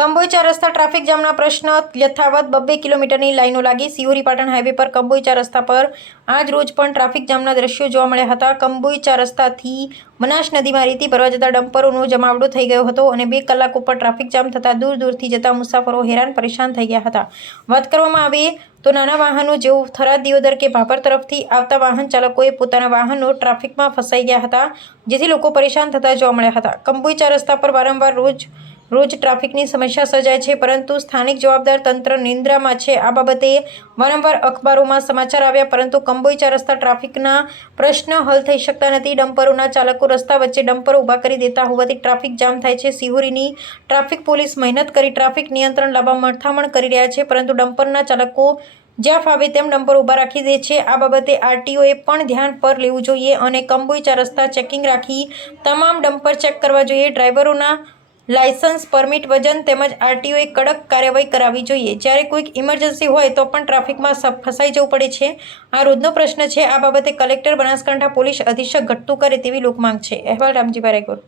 કંબોઈ ચાર રસ્તા ટ્રાફિક જામના પ્રશ્ન યથાવત 2 કિલોમીટરની લાઈનો લાગી। સિહોરી પાટણ હાઈવે પર કંબોઈ ચાર રસ્તા પર આજ રોજ પણ ટ્રાફિક જામના દ્રશ્યો જોવા મળ્યા હતા। કંબોઈ ચાર રસ્તાથી બનાસ નદીમાં રેતી ભરવા જતા ડમ્પરોનો જમાવડો થઈ ગયો હતો અને 2 કલાક ઉપર ટ્રાફિક જામ થતાં દૂર દૂરથી જતા મુસાફરો હેરાન પરેશાન થઈ ગયા હતા। વાત કરવામાં આવે તો નાના વાહનો જેવો થરાદ દિયોદર કે ભાભર તરફથી આવતા વાહન ચાલકોએ પોતાના વાહનો ટ્રાફિકમાં ફસાઈ ગયા હતા, જેથી લોકો પરેશાન થતા જોવા મળ્યા હતા। કંબોઈ ચાર રસ્તા પર વારંવાર રોજ ટ્રાફિકની સમસ્યા સર્જાય છે, પરંતુ સ્થાનિક જવાબદાર તંત્ર નિંદ્રામાં છે। આ બાબતે વારંવાર અખબારોમાં સમાચાર આવ્યા, પરંતુ કંબોઈ ચાર રસ્તા ટ્રાફિકના પ્રશ્ન હલ થઈ શકતા નથી। ડમ્પરોના ચાલકો રસ્તા વચ્ચે ડમ્પરો ઊભા કરી દેતા હોવાથી ટ્રાફિક જામ થાય છે। સિહોરીની ટ્રાફિક પોલીસ મહેનત કરી ટ્રાફિક નિયંત્રણ લાવવા મથામણ કરી રહ્યા છે, પરંતુ ડમ્પરના ચાલકો જ્યાં ફાવે તેમ ડમ્પર ઊભા રાખી દે છે। આ બાબતે આરટીઓએ પણ ધ્યાન પર લેવું જોઈએ અને કંબોઈ ચાર રસ્તા ચેકિંગ રાખી તમામ ડમ્પર ચેક કરવા જોઈએ। ડ્રાઈવરોના લાયસન્સ, પરમિટ, વજન તેમજ આરટીઓએ કડક કાર્યવાહી કરાવવી જોઈએ। જ્યારે કોઈક ઇમરજન્સી હોય તો પણ ટ્રાફિકમાં ફસાઈ જવું પડે છે। આ રોજનો પ્રશ્ન છે। આ બાબતે કલેક્ટર, બનાસકાંઠા પોલીસ અધિક્ષક ઘટતું કરે તેવી લોકમાંગ છે। અહેવાલ રામજીભાઈ રાયગોર।